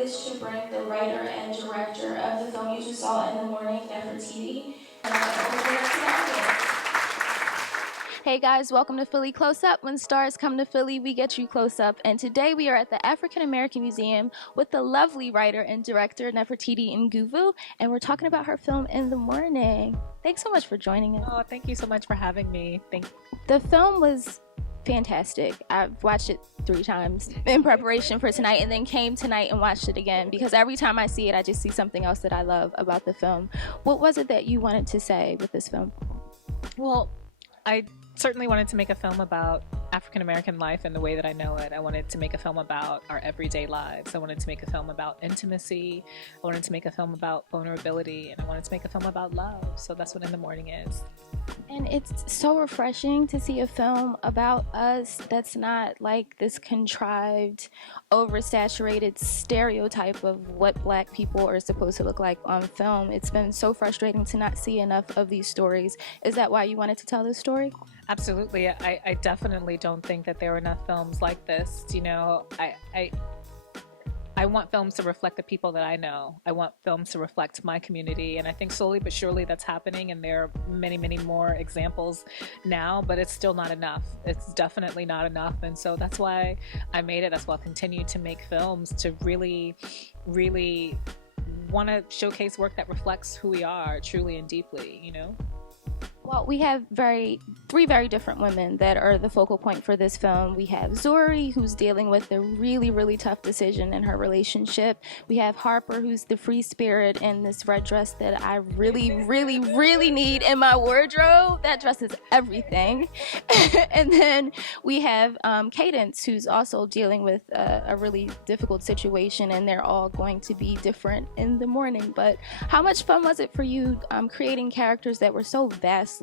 this should bring the writer and director of the film you just saw in the morning, Nefertiti. Hey guys, welcome to Philly Close Up. When stars come to Philly, we get you close up. And today we are at the African American Museum with the lovely writer and director Nefertiti Nguvu, and we're talking about her film In the Morning. Thanks so much for joining us. Oh, thank you so much for having me. Thank you. The film was fantastic. I've watched it 3 times in preparation for tonight, and then came tonight and watched it again because every time I see it, I just see something else that I love about the film. What was it that you wanted to say with this film? Well, I certainly wanted to make a film about African American life and the way that I know it. I wanted to make a film about our everyday lives. I wanted to make a film about intimacy. I wanted to make a film about vulnerability, and I wanted to make a film about love. So that's what In the Morning is. And it's so refreshing to see a film about us that's not like this contrived, oversaturated stereotype of what Black people are supposed to look like on film. It's been so frustrating to not see enough of these stories. Is that why you wanted to tell this story? Absolutely. I definitely don't think that there are enough films like this. You know, I want films to reflect the people that I know. I want films to reflect my community, and I think slowly but surely that's happening, and there are many, many more examples now, but it's still not enough. It's definitely not enough, and so that's why I made it. That's why I'll continue to make films, to really, really want to showcase work that reflects who we are truly and deeply, you know? Well, we have 3 very different women that are the focal point for this film. We have Zori, who's dealing with a really, really tough decision in her relationship. We have Harper, who's the free spirit in this red dress that I really, really, really need in my wardrobe. That dress is everything. And then we have Cadence, who's also dealing with a really difficult situation, and they're all going to be different in the morning. But how much fun was it for you creating characters that were so vastly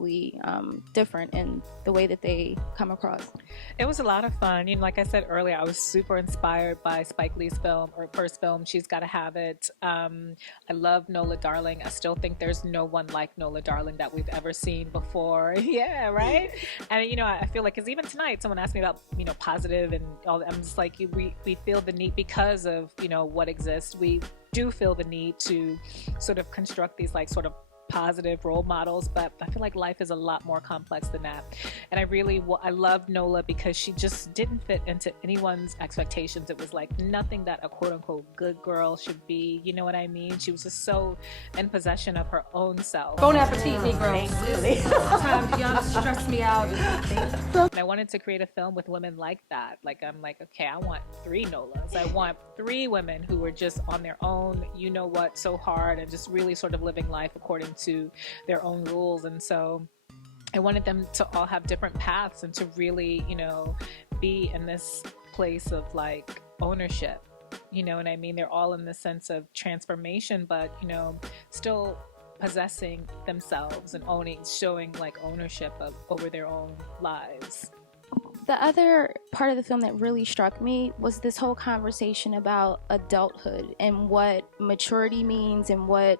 different in the way that they come across? It was a lot of fun. You know, like I said earlier, I was super inspired by Spike Lee's film, or first film, She's Gotta Have It. I love Nola Darling. I still think there's no one like Nola Darling that we've ever seen before. Yeah, right? And, you know, I feel like, because even tonight, someone asked me about, you know, positive and all that. I'm just like, we feel the need because of, you know, what exists. We do feel the need to sort of construct these, like, sort of positive role models, but I feel like life is a lot more complex than that. And I loved Nola because she just didn't fit into anyone's expectations. It was like nothing that a quote-unquote good girl should be, you know what I mean? She was just so in possession of her own self. Bon appetit, Negro. Sometimes y'all stress me out. And I wanted to create a film with women like that. Like, I'm like, okay, I want 3 Nolas. I want 3 women who were just on their own, you know what, so hard, and just really sort of living life according to their own rules. And so I wanted them to all have different paths and to really, you know, be in this place of like ownership, you know what I mean? They're all in the sense of transformation, but, you know, still possessing themselves and showing like ownership over their own lives. The other part of the film that really struck me was this whole conversation about adulthood and what maturity means and what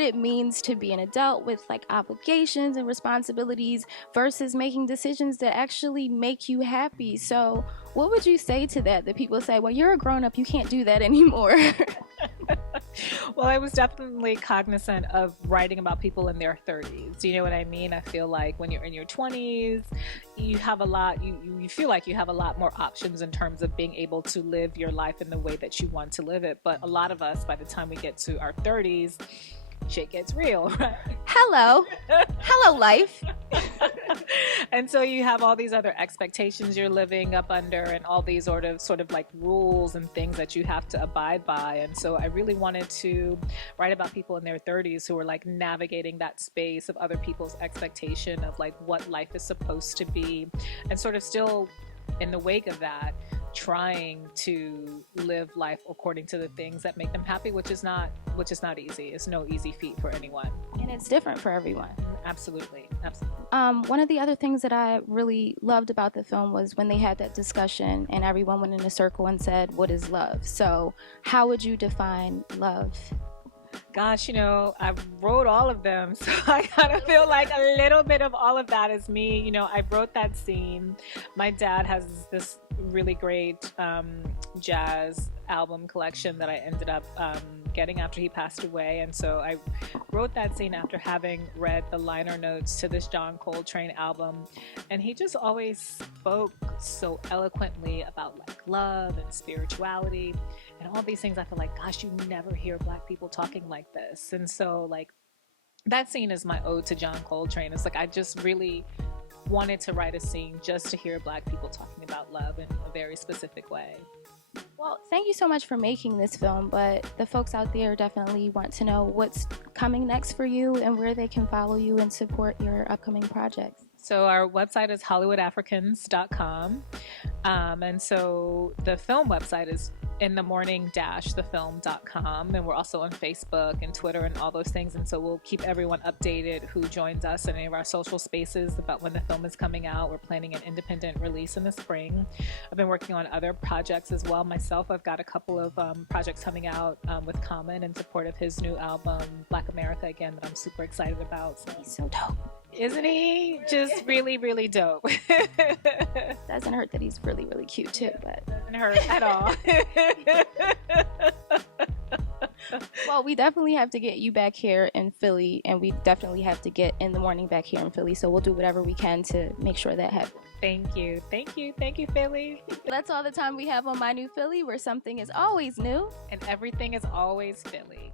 it means to be an adult with like obligations and responsibilities versus making decisions that actually make you happy. So what would you say to that people say, well, you're a grown-up, you can't do that anymore? Well, I was definitely cognizant of writing about people in their 30s. You know what I mean? I feel like when you're in your 20s, you have a lot, you feel like you have a lot more options in terms of being able to live your life in the way that you want to live it. But a lot of us, by the time we get to our 30s, shit gets real, right? Hello life. And so you have all these other expectations you're living up under, and all these sort of like rules and things that you have to abide by. And so I really wanted to write about people in their 30s who are like navigating that space of other people's expectation of like what life is supposed to be, and sort of still in the wake of that trying to live life according to the things that make them happy, which is not easy. It's no easy feat for anyone, and it's different for everyone. Absolutely. One of the other things that I really loved about the film was when they had that discussion and everyone went in a circle and said, what is love? So how would you define love? Gosh, you know, I wrote all of them, so I kind of feel like a little bit of all of that is me. You know, I wrote that scene. My dad has this really great jazz album collection that I ended up getting after he passed away. And so I wrote that scene after having read the liner notes to this John Coltrane album. And he just always spoke so eloquently about like love and spirituality and all these things. I feel like, gosh, you never hear Black people talking like this. And so like that scene is my ode to John Coltrane. It's like I just really wanted to write a scene just to hear Black people talking about love in a very specific way. Well, thank you so much for making this film, but the folks out there definitely want to know what's coming next for you and where they can follow you and support your upcoming projects. So our website is hollywoodafricans.com. And so the film website is inthemorning-thefilm.com, and we're also on Facebook and Twitter and all those things. And so we'll keep everyone updated who joins us in any of our social spaces about when the film is coming out. We're planning an independent release in the spring. I've been working on other projects as well myself. I've got a couple of projects coming out with Common in support of his new album Black America Again that I'm super excited about. So He's so dope. isn't he just really, really dope? Doesn't hurt that he's really, really cute too, but Doesn't hurt at all. well, we definitely have to get you back here in Philly, and we definitely have to get In the Morning back here in Philly, so we'll do whatever we can to make sure that happens. Thank you, Philly. That's all the time we have on My New Philly, where something is always new. And everything is always Philly.